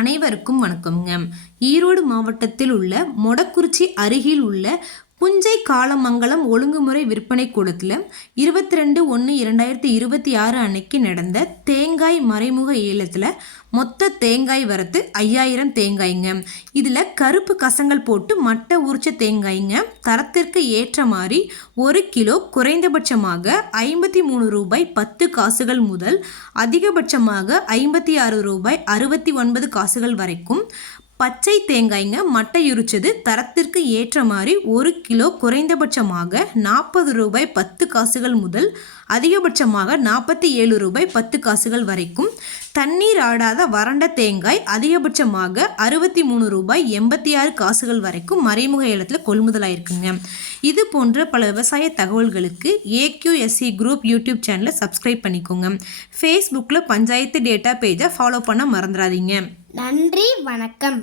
அனைவருக்கும் வணக்கம்ங்க. ஈரோடு மாவட்டத்தில் உள்ள மொடக்குறிச்சி அருகில் உள்ள புஞ்சை காலமங்கலம் ஒழுங்குமுறை விற்பனை கூடத்தில் 22/1/2026 அன்னைக்கு நடந்த தேங்காய் மறைமுக ஏலத்தில் மொத்த தேங்காய் வரத்து 5000 தேங்காய்ங்க. இதில் கருப்பு கசங்கள் போட்டு மட்டை உரிச்ச தேங்காய்ங்க. தரத்திற்கு ஏற்ற மாதிரி 1 கிலோ குறைந்தபட்சமாக 53 ரூபாய் 10 காசுகள் முதல் அதிகபட்சமாக 56 ரூபாய் 69 காசுகள் வரைக்கும். பச்சை தேங்காய்ங்க மட்டையுரிச்சது தரத்திற்கு ஏற்ற மாதிரி 1 கிலோ குறைந்தபட்சமாக 40 ரூபாய் 10 காசுகள் முதல் அதிகபட்சமாக 47 ரூபாய் 10 காசுகள் வரைக்கும். தண்ணீர் ஆடாத வறண்ட தேங்காய் அதிகபட்சமாக 63 ரூபாய் 86 காசுகள் வரைக்கும் மறைமுக ஏலத்தில் கொள்முதலாயிருக்குங்க. இது போன்ற பல விவசாய தகவல்களுக்கு AQSC குரூப் யூடியூப் சேனலை சப்ஸ்கிரைப் பண்ணிக்கோங்க. ஃபேஸ்புக்கில் பஞ்சாயத்து டேட்டா பேஜை ஃபாலோ பண்ண மறந்துடாதீங்க. நன்றி, வணக்கம்.